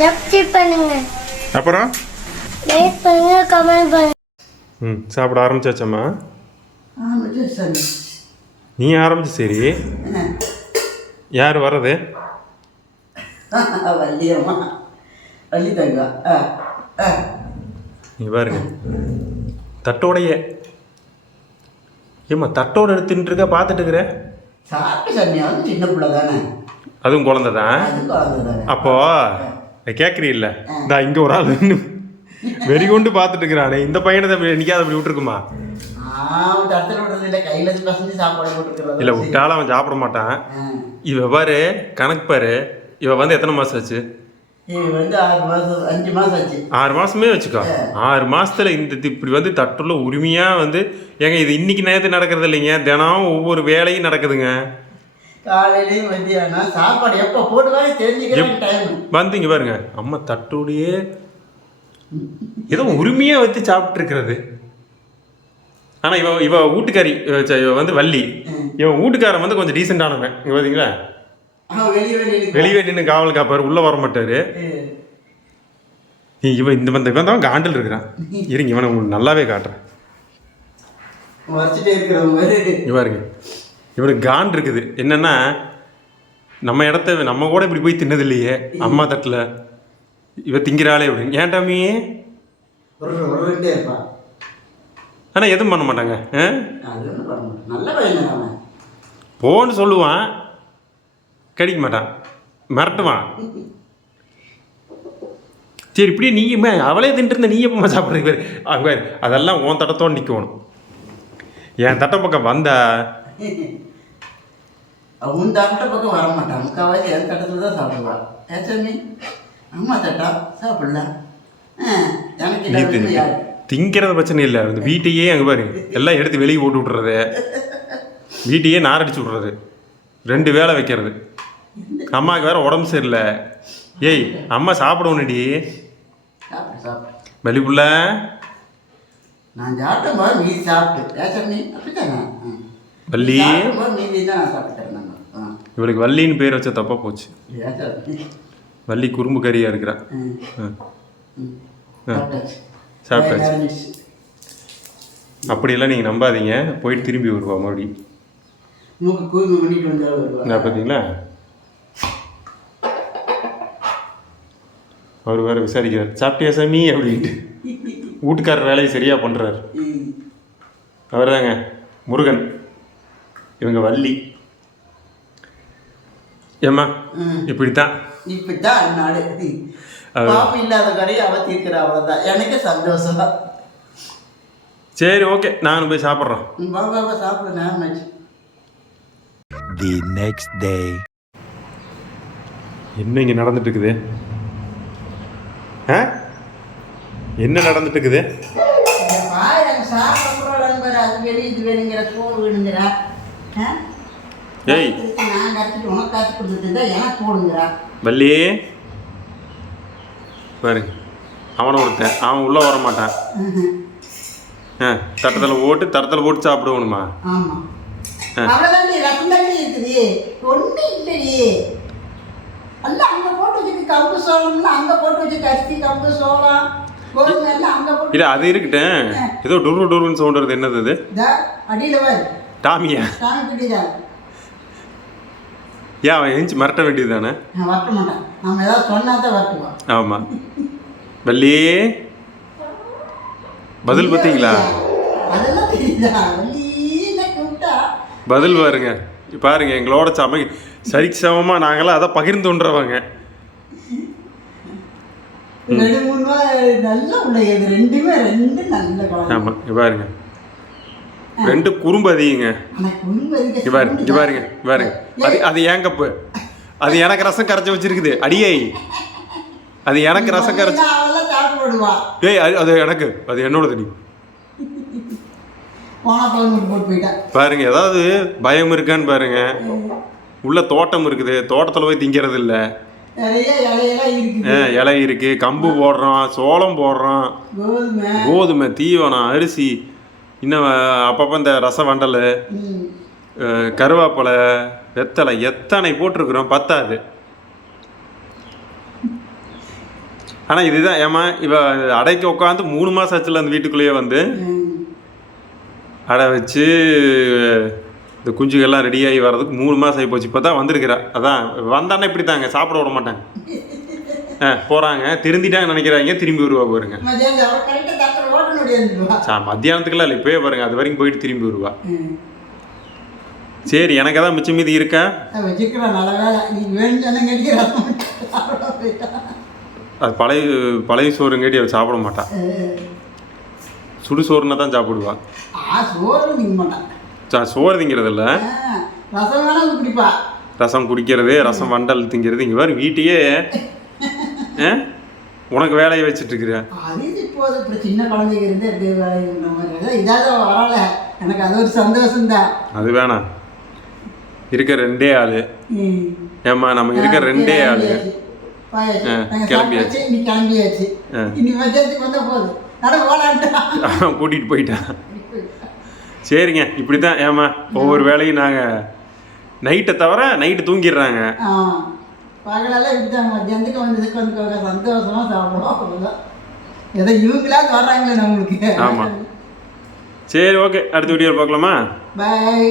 Subscribe பண்ணுங்க. அப்புறம்? Like பண்ணுங்க கமெண்ட் பண்ணுங்க. ம் சாப்பிட ஆரம்பிச்சாச்சம்மா? நீ ஆரம்பிச்சு சரி. யார் வர்றது? வள்ளியம்மா. வள்ளி ஆ நீ பாருங்க. தட்டோடைய. ஏம்மா தட்டோட எடுத்துட்டு இருக்க பார்த்துட்டு இருக்கிற? சாப்பிட்டு சின்ன பிள்ளை தானே. அதுவும் குழந்தை தான் அது குழந்தை தானே அப்போ கேட்குறீல்ல இந்தா இங்கே ஒரு ஆள் இன்னும் வெறி கொண்டு பார்த்துட்டு இருக்கிறானே இந்த பையனை தான் நிற்காத அப்படி விட்டுருக்குமா? இல்லை விட்டாலும் அவன் சாப்பிட மாட்டான். இவ பாரு கணக்கு பாரு. இவ வந்து எத்தனை மாதம் ஆச்சு? ஆறு மாசமே வச்சுக்கோ ஆறு மாசத்துல இந்த இப்படி வந்து தட்டுள்ள உரிமையா வந்து ஏங்க இது இன்னைக்கு நேரத்து நடக்கிறது இல்லைங்க தினம் ஒவ்வொரு வேலையும் நடக்குதுங்க. காலையிலையும் மத்தியானம் சாப்பாடு எப்போ போடுவாங்க தெரிஞ்சுக்கிறேன் டைம் வந்து இங்க பாருங்க அம்மா தட்டோடையே ஏதோ உரிமையா வச்சு சாப்பிட்டு இருக்கிறது ஆனா இவ இவ வீட்டுக்காரி இவ ச- இவ வந்து வள்ளி. இவன் வீட்டுக்காரன் வந்து கொஞ்சம் டீசெண்டானவன் இங்க பாத்தீங்களா? அவன் வெளியே நின்று காவல் காப்பாரு உள்ள வர மாட்டாரு. இவன் இந்த இந்த இவன் தான் காண்டில் இருக்கிறான். இருங்க இவனை உங்களுக்கு நல்லாவே காட்டுறேன். வச்சுட்டே இவனுக்கு கான் இருக்குது. என்னன்னா நம்ம இடத்த நம்ம கூட இப்படி போய் தின்னது இல்லையே அம்மா தட்டில். இவ திங்கிறாளே அப்படின்னு. ஏன் டாமி ஒரு ஒருட்டே இருப்பான் ஆனால் எதுவும் பண்ண மாட்டாங்க போன்னு சொல்லுவான் கடிக்க மாட்டான் மிரட்டுவான். சரி இப்படியே நீயுமே அவளே தின்ட்டு நீ பேர் அங்கே பாரு, அதெல்லாம் உன் தட்டத்தோடு நிற்கணும் என் தட்டை பக்கம் வந்தா அவன் தட்ட பக்கம் வர மாட்டான். முக்கால்வாசி என் தட்டத்தில் தான் சாப்பிடுவான் ஏச்சமி அம்மா தட்டா? சாப்பிடலாம் எனக்கு நீ? திங்கிறது பிரச்சனை இல்லை. இந்த வீட்டையே அங்கே பாரு. எல்லாம் எடுத்து வெளியே போட்டு விட்றது வீட்டையே நாரடிச்சு விட்றது ரெண்டு வேலை வைக்கிறது. அம்மாவுக்கு வேற உடம்பு சரியில்லை. ஏய் அம்மா சாப்பிடணுடி சாப்பிடு சாப்பிடு. வலி புள்ள நான் சாப்பிட்ட போது மீதி சாப்பிட்டு. ஏச்சமி அப்படித்தானே. வள்ளி. இவளுக்கு வள்ளின்னு பேர் வச்ச தப்பா போச்சு. வள்ளி குறும்பு கறியாக இருக்கிறா. சாப்பிட்டாச்சு. அப்படியெல்லாம் நீங்கள் நம்பாதீங்க. போயிட்டு திரும்பி வருவா மறுபடி. மூக்கு கூர்மை பண்ணிட்டு வந்தாலும் வருவா. நான் பார்த்தீங்களா அவர் வேற விசாரிக்கிறார். சாப்பிட்டியா சாமி? அப்படின்ட்டு. வீட்டுக்காரர் வேலையை சரியாக பண்ணுறாரு. அவர் தாங்க முருகன். இவங்க வள்ளி. ஏம்மா? ம். இப்படித்தான். இப்படித்தான் நாடு அது- பாப்பு இல்லாத கடையை அவ தீர்க்கிற அவ்வளோதான் எனக்கு சந்தோஷம் தான். சரி ஓகே. நானும் போய் சாப்பிட்றோம். வா சாப்பிட. நேரம் ஆச்சு the next day. என்ன இங்கே நடந்துட்டு இருக்குது ஆ? என்ன நடந்துட்டு இருக்குது பாய் அங்கே சாப்பிடக்கூடாது பாரு. அது வெளியே இது வெளிங்கிற சோறு வேணுங்கிறா ஆ? ஏய். நான் கற்றுட்டு உனக்கு காசு கொடுத்துட்டு எனக்கு போடுங்கிறா வள்ளி. பாருங்க அவனை ஒருத்தன். அவன் உள்ளே வர மாட்டான் ஆ தட்டத்தில் போட்டு தட்டத்தில் போட்டு சாப்பிடுவணுமா? ஆமாம் ஆ. அவ்வளோதாண்டி ரசம் தண்ணி இருக்குது. ஒன்றும் இல்லைடி. அல்ல அங்கே போட்டு வச்சுட்டு கம்பு சோளம்னு அங்கே போட்டு வச்சுட்டு அரிசி கம்பு சோளம் கோதுமை எல்லாம் அங்கே போட்டு இல்லை அது இருக்கட்டும். ஏதோ டுரு டுருன்னு சவுண்ட் வருது. என்னது அது இந்த அடியில் டாமியா. ஏன் அவன் எழுந்து மிரட்ட வேண்டியது தானே வரட்ட மாட்டேன். நம்ம ஏதாவது சொன்னா தான் வரட்டுவோம் ஆமாம் வள்ளி பதில் பார்த்தீங்களா? பதில் பாருங்க. பாருங்க எங்களோட சமை சரிக்கு சமமாக நாங்களாம் அதை பகிர்ந்துன்றவங்க ஆமாம் பாருங்க. ரெண்டு குறும்பு அதிகங்க இங்க பாருங்க இங்க பாருங்க. அது அது ஏன் கப்பு அது எனக்கு ரசம் கரைச்சி வச்சிருக்குது. அடியே. அது எனக்கு ரசம் கரைச்சி ஏய் அது அது எனக்கு. அது என்னோட தண்ணி பாருங்க ஏதாவது பயம் இருக்கான்னு பாருங்க. உள்ள தோட்டம் இருக்குது. தோட்டத்தில் போய் திங்கிறது இல்லை இலை இருக்கு. கம்பு போடுறோம் சோளம் போடுறோம். கோதுமை தீவனம் அரிசி. இன்னும் அப்பப்போ இந்த ரச வண்டல் கருவேப்பிலை வெத்தலை எத்தனை போட்டிருக்கிறோம் பத்தாது. ஆனால் இதுதான் ஏமா இவ அடைக்க உட்காந்து மூணு மாதம் ஆச்சுல அந்த வீட்டுக்குள்ளேயே வந்து. அடை வச்சு இந்த குஞ்சுகள்லாம் ரெடியாகி வர்றதுக்கு மூணு மாதம் ஆகி போச்சு. இப்போ தான் வந்திருக்கிறா. அதான் வந்தானே இப்படி தாங்க சாப்பிட விட மாட்டாங்க. ஆ போகிறாங்க திருந்திட்டாங்க நினைக்கிறாங்க திரும்பி வருவா பாருங்க. மதியானம் அவ கரெக்டாக தட்டில் ஓட்ட முடியாது சா மத்தியானத்துக்குலாம் இல்லை இப்போயே பாருங்க அது வரைக்கும் போயிட்டு திரும்பி வருவா. சரி எனக்கு அதான் மிச்சம் மீதி இருக்கா? அது பழைய பழைய சோறுங்காட்டி அவள் சாப்பிட மாட்டா. சுடு சோறுனா தான் சாப்பிடுவா. ஆ சோறு மாட்டான் திங்கிறது இல்ல ரசம் குடிக்கிறது ரசம் வண்டல் திங்கிறது இங்கே பாரு வீட்டையே? உனக்கு வேலையை வச்சுட்டு இருக்கிற. அது இது இப்போது இப்போ சின்ன குழந்தைங்க இருந்து இந்த மாதிரி இதாவது வரல. எனக்கு அது ஒரு சந்தோஷம்தான். அது வேணாம் இருக்க ரெண்டே ஆளு. ஏம்மா நம்ம இருக்க ரெண்டே ஆளு. நாங்க கிளம்பியாச்சு. இன்னைக்கு கிளம்பியாச்சு. ஆ. இனி மத்தியானத்துக்கு வந்தா போதும். நட கூட்டிகிட்டு போயிட்டான் சரிங்க இப்படி தான் ஏம்மா ஒவ்வொரு வேலையும் நாங்கள் நைட்டை தவிர நைட்டு தூங்கிடுறாங்க. பகலெல்லாம் மத்தியானத்துக்கு வந்ததுக்கு வந்து சந்தோஷமா சாப்பிடுவோம். அவ்வளோதான் ஏதோ இவங்களாவது வர்றாங்களே நம்மளுக்கு ஆமாம் சரி ஓகே அடுத்த வீடியோவில் பார்க்கலாமா? பாய்